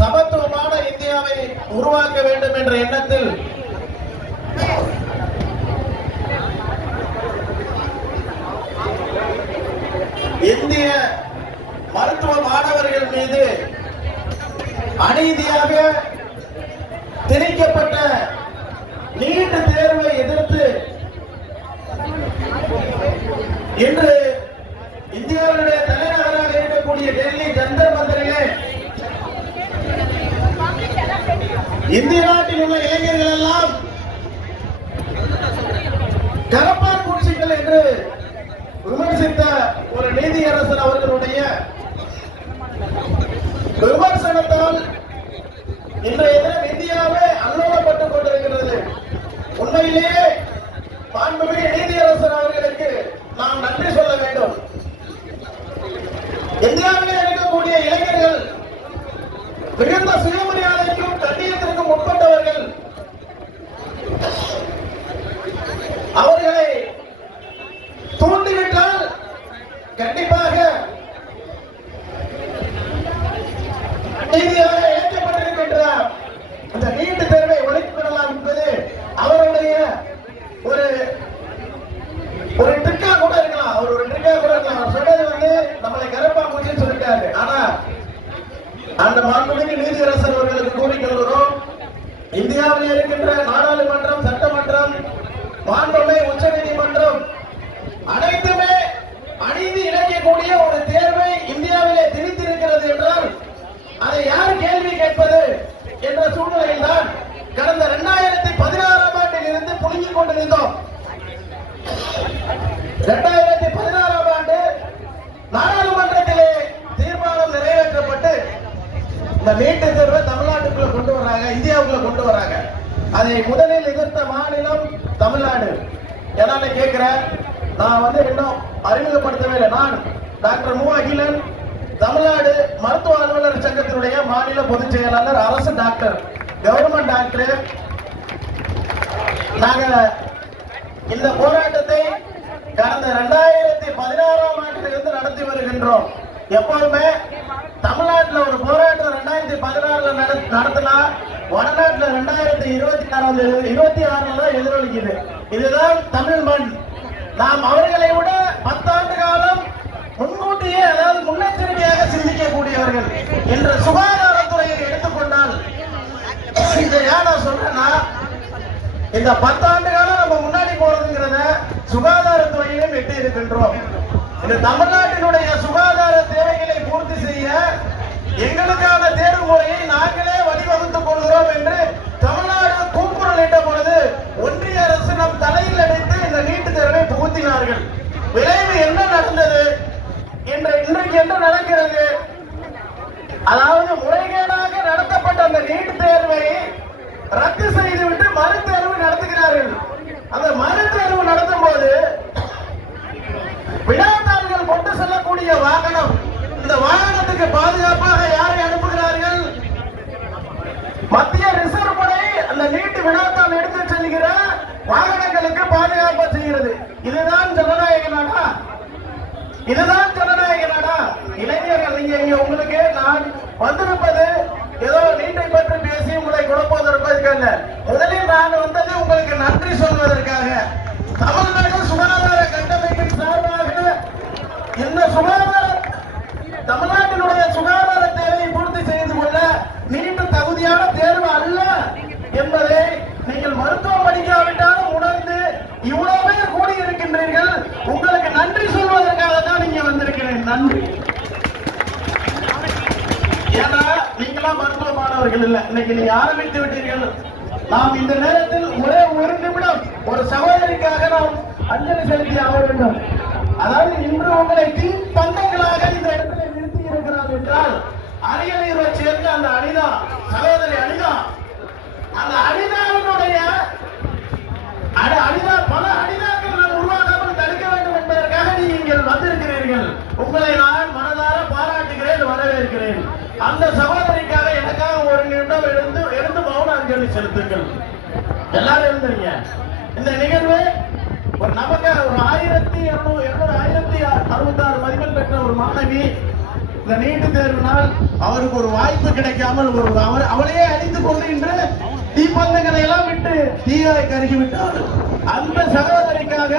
சமத்துவமான இந்தியாவை உருவாக்க வேண்டும் என்ற எண்ணத்தில் இந்திய மருத்துவ மாணவர்கள் மீது அநீதியாக திணிக்கப்பட்ட நீட் தேர்வை எதிர்த்து இன்று இந்தியாவுடைய தலைநகராக இருக்கக்கூடிய டெல்லி ஜந்தர் மந்தரிலே இந்திய நாட்டில் உள்ள இளைஞர்கள் எல்லாம் கரப்பான் பூச்சிகள் என்று விமர்சித்த ஒரு நீதியரசர் அவர்களுடைய விமர்சனத்தால் இன்றைய தினம் இந்தியாவே அல்லோலப்பட்டுக் கொண்டிருக்கிறது. உண்மையிலேயே மாண்புமிகு நீதியரசர் அவர்களுக்கு நாம் நன்றி சொல்ல வேண்டும். இந்தியாவிலே இருக்கக்கூடிய இளைஞர்கள் மிகுந்த சுயமரியாதைக்கும் கண்ணியத்திற்கும் உட்பட்டவர்கள். அவர்களை தூண்டிவிட்டால் கண்டிப்பாக நீதியாக இழைக்கப்பட்டிருக்கின்ற அந்த நீட் தேர்வை ஒழிக்கப்படலாம் என்பது அவருடைய ஒரு ட்ரிக்கா கூட இருக்கலாம். அவர் ஒரு ட்ரிக்கா கூட இருக்கலாம். அவர் சொன்னது நம்மளை கரப்பா மூச்சின்னு சொல்லிட்டாரு. ஆனா அந்த மாண்புமிகு நீதியரசர் அவர்களுக்கு கூறிக்கொள்கிறோம், இந்தியாவில் இருக்கின்ற நாடாளுமன்றம், சட்டமன்றம், மாண்புமிகு உச்ச நீதிமன்றம் அனைத்துமே அநீதி இழைக்கக்கூடிய ஒரு தேர்வை இந்தியாவிலே திணித்திருக்கிறது என்றால் அதை யார் கேள்வி கேட்பது என்ற சூழ்நிலையில் தான் கடந்த 2016ஆம் ஆண்டில் இருந்து புழுங்கிக் கொண்டிருந்தோம். 2016ஆம் ஆண்டு நாடாளுமன்றத்திலே தீர்மானம் நிறைவேற்றப்பட்டு இந்த நீட் தேர்வை தமிழ்நாட்டுக்குள்ள கொண்டு வராங்க, இந்தியாவுக்குள்ள கொண்டு வராங்க. அதை முதலில் எதிர்த்த மாநிலம் தமிழ்நாடு. ஏன்னா கேட்கிறேன், நான் இன்னும் அறிமுகப்படுத்தவே இல்லை. நான் டாக்டர் மு. அகிலன், தமிழ்நாடு மருத்துவ அலுவலர் சங்கத்தினுடைய மாநில பொதுச் செயலாளர், அரசு டாக்டர், கவர்மெண்ட் டாக்டர். நாங்க இந்த போராட்டத்தை கடந்த 2016ஆம் ஆண்டிலிருந்து நடத்தி வருகின்றோம். எப்போதுமே தமிழ்நாட்டில் ஒரு போராட்டம் 2016 நடத்தினா வடநாட்டில் 2026 தான் எதிரொலிக்குது. இதுதான் தமிழ் மண். நாம் அவர்களை விட 10 ஆண்டு காலம் முன்கூட்டியே, அதாவது முன்னெச்சரிக்கையாக சிந்திக்கக்கூடியவர்கள். என்ற சுகாதாரத்துறையை எடுத்துக்கொண்டால் இதை ஏன் நான் சொல்றேன்னா, இந்த 10 ஆண்டு காலம் நம்ம முன்னாடி போறதுங்கிறத சுகாதாரத்துறையிலும் எட்டி இருக்கின்றோம். இந்த தமிழ்நாட்டினுடைய சுகாதார தேவைகளை பூர்த்தி செய்ய எங்களுக்கான தேர்வு முறையை நாங்களே வழிவகுத்துக் கொள்கிறோம் என்று தமிழ்நாடு கூக்குரல் இட்ட பொழுது ஒன்றிய அரசு நம் தலையில் அடைத்து இந்த நீட் தேர்வை புகுத்தினார்கள். விளைவு என்ன நடந்தது? இன்றைக்கு என்ன நடக்கிறது? அதாவது முறைகேடாக நடத்தப்பட்ட அந்த நீட் தேர்வை ரத்து செய்துவிட்டு மறு தேர்வு நடத்துகிறார்கள். அந்த மறு தேர்வு நடத்தும் போது வினாத்தாள்கள் கொண்டு செல்லக்கூடிய வாகனம், இந்த வாகனத்துக்கு பாதுகாப்பாக யாரை அனுப்புகிறார்கள்? மத்திய ரிசர்வ் படை அந்த நீட் வினாத்தாள் எடுத்து செல்கிற வாகனங்களுக்கு பாதுகாப்பு செய்கிறது. இதுதான் ஜனநாயக நாடா? இதுதான் ஜனநாயக நாடா? இளைஞர்கள், நீங்க உங்களுக்கு நான் வந்திருப்பது ஏதோ நீட்டை பற்றி பேசி உங்களை குழப்பதற்காக அல்ல. முதலில் நான் வந்தது உங்களுக்கு நன்றி சொல்வதற்காக. தமிழ்நாடு சுகாதார கட்டமைப்பின் சார்பாக இந்த தமிழ்நாட்டினுடைய சுகாதார தேவையை பூர்த்தி செய்து கொள்ள நீட் தகுதியான தேர்வு அல்ல என்பதை நீங்கள் மருத்துவம் படிக்காவிட்டாலும் உணர்ந்து இவ்வளவு பேர் கூடி இருக்கின்றீர்கள். உங்களுக்கு நன்றி சொல்வதற்காக தான் நீங்க வந்திருக்கிறேன். நன்றி. ஏன்னா நீங்களாம் மருத்துவ மாணவர்கள் இல்ல, இன்னைக்கு நீங்க ஆரம்பித்து விட்டீர்கள். நாம் இந்த நேரத்தில் ஒரே ஒரு நிமிடம் ஒரு சகோதரிக்காக நாம் அஞ்சலி செலுத்தி ஆக வேண்டும். அதாவது இன்று உங்களை தந்தங்களாக இந்த இடத்துல நிறுத்தி இருக்கிறார் என்றால் அரியலூரை சேர்ந்த அந்த அனிதா, சகோதரி அனிதா, அந்த அனிதாவினுடைய பல அனிதாக்கள் நாம் உருவாக்காமல் தடுக்க வேண்டும் என்பதற்காக நீங்கள் வந்திருக்கிறீர்கள். உங்களை நான் மனதார பாராட்டுகிறேன், வரவேற்கிறேன். அந்த சகோதரிக்காக எனக்காக ஒரு நிமிடம் எழுந்து மௌன அஞ்சலி செலுத்துங்கள். எல்லாரும் எழுந்துறீங்க. இந்த நிகழ்வு ஒரு நமக்கு ஒரு 1266 மதிப்பெண் பெற்ற ஒரு மாணவி இந்த நீட்டு தேர்வினால் அவருக்கு ஒரு வாய்ப்பு கிடைக்காமல் அவளையே அடித்துக் கொண்டு இன்று தீப்பந்தங்களை எல்லாம் விட்டு தீயாய் கருகி விட்டார். அந்த சகோதரிக்காக